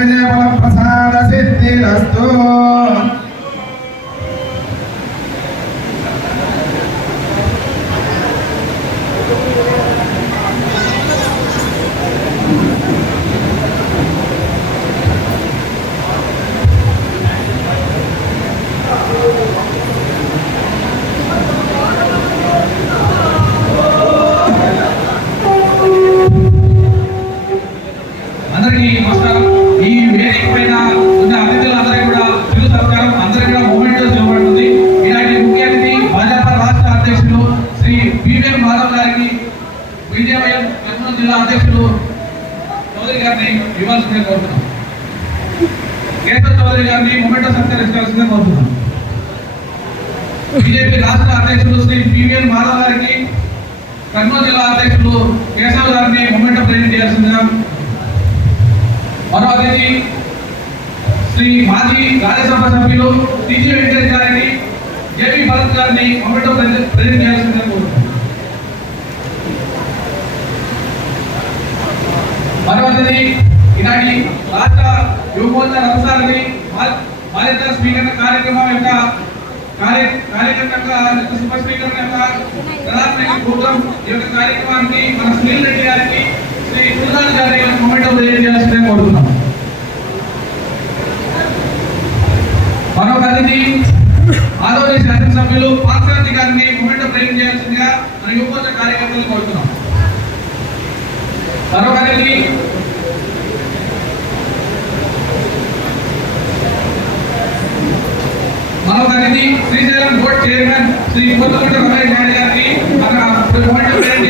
విజయ ఫల ప్రసాద సిద్ధిరస్తు. అందరికీ నమస్కారం. ఈ వేదిక పైన ఉన్న అతిథులందరికీ కూడా తెలుగు సత్కారం, అందరికీ కూడా మూమెంట్ చూపబడుతుంది. ఇలాంటి ముఖ్య అతిథి భాజపా రాష్ట్ర అధ్యక్షులు శ్రీ బివిఎన్ మాధవ్ గారికి, విజయవయం కర్నూలు జిల్లా అధ్యక్షులు చౌదరి గారిని ఇవ్వాల్సిందే కోరుతున్నాం. కేశవ్ చౌదరి గారిని మూమెంట్ సత్కరించాల్సిందే కోరుతున్నాం. బీజేపీ రాష్ట్ర అధ్యక్షులు శ్రీ బివిఎన్ మాధవ్ గారికి, కర్నూలు జిల్లా అధ్యక్షులు కేశవ్ గారిని మూమెంట్ ప్రేరణ చేయాల్సిందిగా. మరో అతిథి శ్రీ మాజీ రాజ్యసభ సభ్యులు టీజీ వెంకటేష్ గారిని, జేపీ భరత్ గారిని మొమెంటో ప్రెజెంట్ చేయాల్సిందిగా కోరుతున్నాం. మరో అతిథి ఈనాటి రాష్ట్ర యువమోర్చా రథసారథి బాధ్యత స్వీకరణ కార్యక్రమం యొక్క సూపర్ స్పీకర్ యొక్క ప్రధాన ప్రోగ్రాం ఈ యొక్క కార్యక్రమానికి మన సునీల్ రెడ్డి గారికి, శ్రీ గురునాథ్ గారి మొమెంటో ప్రెజెంట్ చేయాల్సిందిగా కోరుతున్నాం. మరొక అతిథి ఆదోని శాసనసభ్యులు పార్థసారథి గారిని మొమెంటో ప్రెజెంట్ చేయాల్సిందిగా మన యువమోర్చా కార్యకర్తలు కోరుతున్నాం. మరొక అతిథి శ్రీశైలం బోర్డు చైర్మన్ శ్రీ కోతకొండ రమేష్ నాయుడు గారిని మన మొమెంటో ప్రెజెంట్